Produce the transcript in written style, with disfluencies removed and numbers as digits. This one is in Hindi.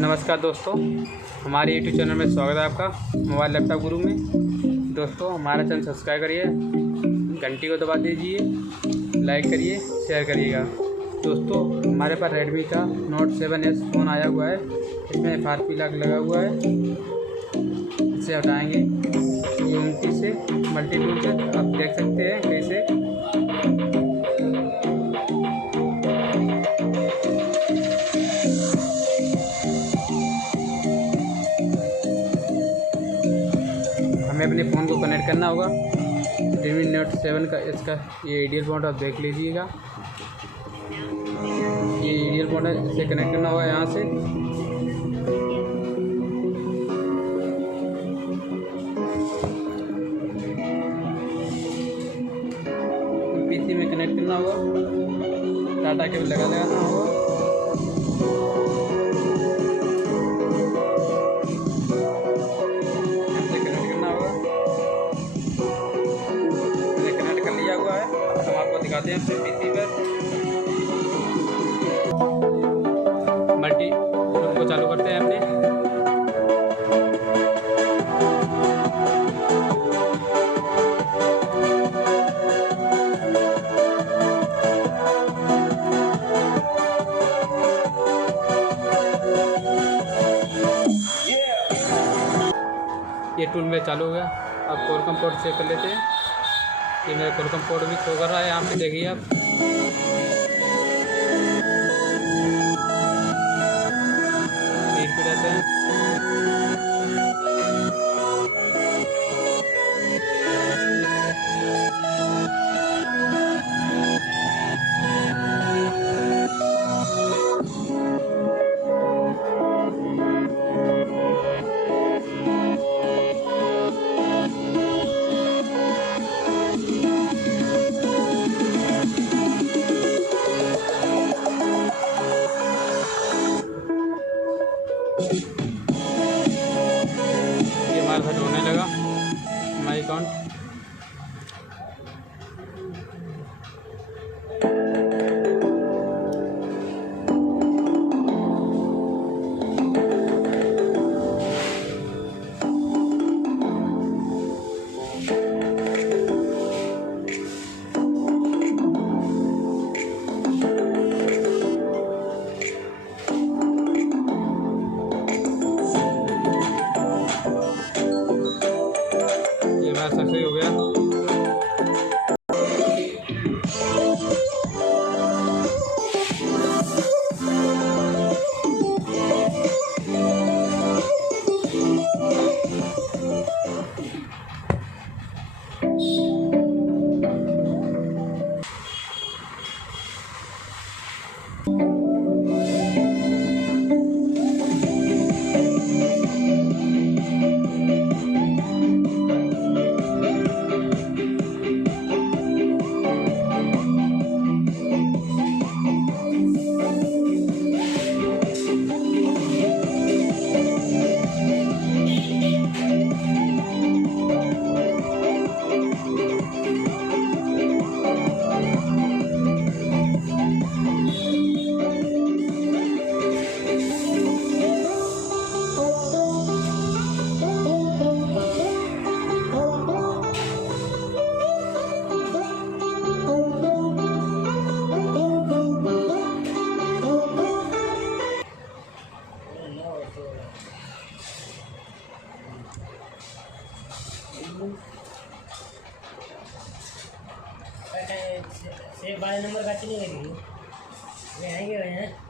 नमस्कार दोस्तों, हमारे यूट्यूब चैनल में स्वागत है आपका मोबाइल लैपटॉप गुरु में। दोस्तों हमारा चैनल सब्सक्राइब करिए, घंटी को दबा दीजिए, लाइक करिए, शेयर करिएगा। दोस्तों हमारे पास रेडमी का Note 7S फ़ोन आया हुआ है। इसमें FRP लॉक लगा हुआ है। इसे हटाएंगे यूनिटी से, मल्टी टूल से। आप देख सकते हैं कैसे हमें अपने फ़ोन को कनेक्ट करना होगा। Redmi Note 7 का इसका ये आइडियल पोर्ट आप देख लीजिएगा। ये आइडियल पोर्ट है, इसे कनेक्ट करना होगा यहाँ से। पीसी में कनेक्ट करना होगा, डाटा केबल लगाना होगा। दिखाते हैं अपने पीसी पर। मल्टी टूल को चालू करते हैं अपने। ये टूल में चालू हो गया। अब कोलकम पोर्ट चेक कर लेते हैं। ये मेरा कोलकम पोर्ट भी शो कर रहा है, यहाँ पे देखिए आप। रीड पे रहते हैं। ये हमारे साथ होने लगा माई अकाउंट। सक्सेस हो गया। से 12 नंबर का चलिए आएंगे हैं।